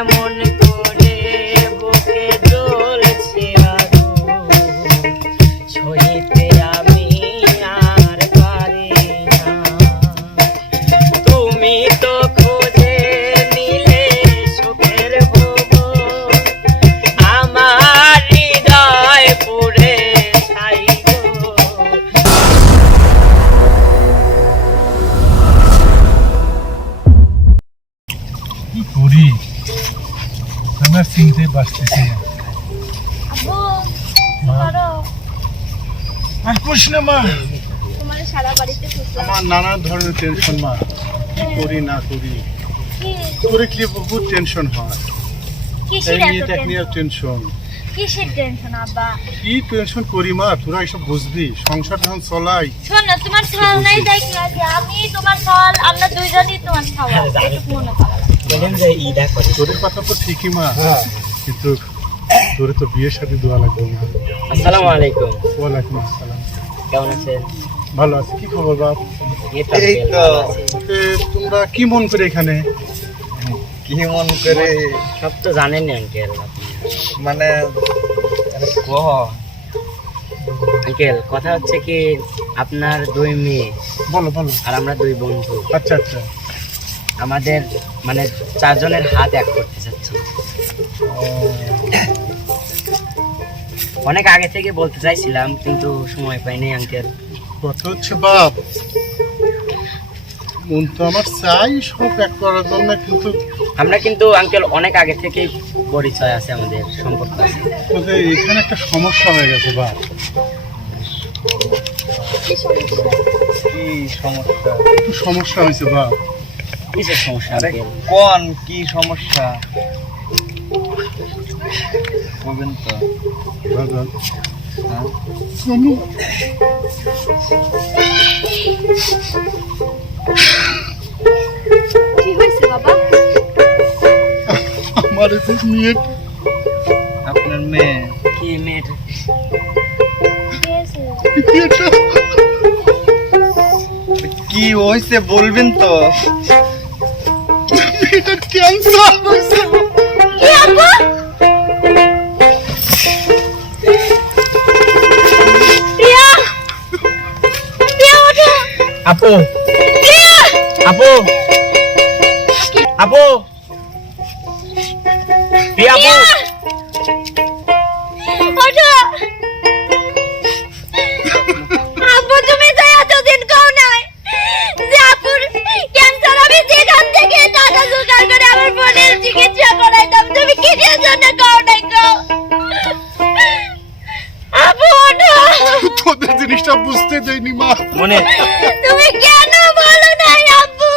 এমন চিনতে পারতেছি না আর না মা। আমার নানা ধরনের টেনশন মা। কি করি না করি। করে কি বহুত টেনশন হয়। টেনশন কি টেনশন করি মা? তোরা এসব বুঝবি। সংসার যখন চলাই শোন না তোমার ছল নাই দেখলা আমি তোমার ছল আমরা দুইজনই তোমার বলেন যে ইডা করে তোদের কথা তো ঠিকই মা কিন্তু তোরে তো বিয়ের সাথে দোয়া লাগবে না। আসসালামু আলাইকুম। ওয়ালাইকুম আসসালাম। কেমন আছেন? ভালো আছে কি খবর বাপ? এই তো তোমরা কি মন করে এখানে? কি মন করে? সব তো জানেন আঙ্কেল মানে কহ আঙ্কেল কথা হচ্ছে কি আপনার দুই মেয়ে বলো বলো। আর আমরা দুই বন্ধু। আচ্ছা আচ্ছা। আমাদের মানে চারজনের হাত এক করতে চাচ্ছি। অনেক আগে থেকে বলতে চাইছিলাম কিন্তু সময় পাইনি আঙ্কেল কথা হচ্ছে বাপ মন তো আমার চাই সব এক করার জন্য কিন্তু আমরা কিন্তু আঙ্কেল অনেক আগে থেকেই পরিচয় আছে আমাদের সম্পর্ক আছে। এখানে একটা সমস্যা হয়ে গেছে বাপ। কি কি সমস্যা? একটু সমস্যা হয়েছে বাপ। কিসের সমস্যা কোন কি সমস্যা? বলবেন তো। হ্যাঁ? শোনো। কি হয়েছে বাবা? আমার আপনার মেয়ে? কি মেয়েটা। কি হয়েছে বলবেন তো। মেয়েটার ক্যান্সার। হয়েছে আপু। আপু। আপু। প্রিয়া আপু। বুঝতে মা। মনে। তুমি কেন বলো নাই আব্বু?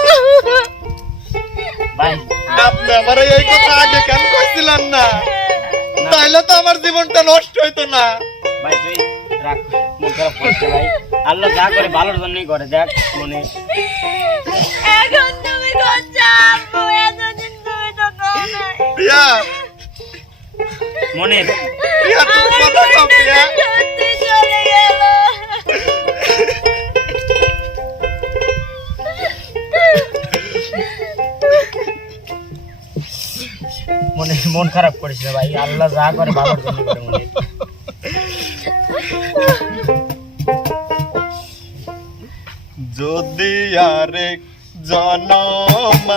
ভাই আপনি আমার এই কথা আগে কেন কইছিলেন না? না, তাইলে তো আমার জীবনটা নষ্ট হইতো না। ভাই তুই রাখ। মন খারাপ করছে ভাই আল্লাহ যা করে ভালোর জন্যই করে দেখ মনে। এখন তুমি করছ আব্বু এতদিন তুমি তো মনে। মনে খারাপ করেছিল ভাই। আল্লাহ যা করে ভালোর জন্য করে মনে যদি আরেক জনম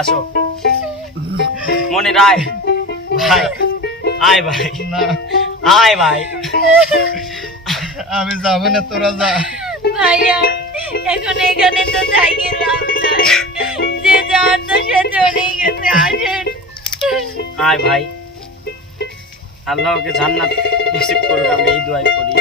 আসো। মনে রায়। ভাই আয় ভাই। না। আয় ভাই। আমি যাব না তোরা যা। ভাইয়া এখন এখানে তো যে তো সে চলে গেছে আসেন। আয় ভাই। আল্লাহকে জান্নাত রিসিভ করুক আমি এই দোয়াই করি।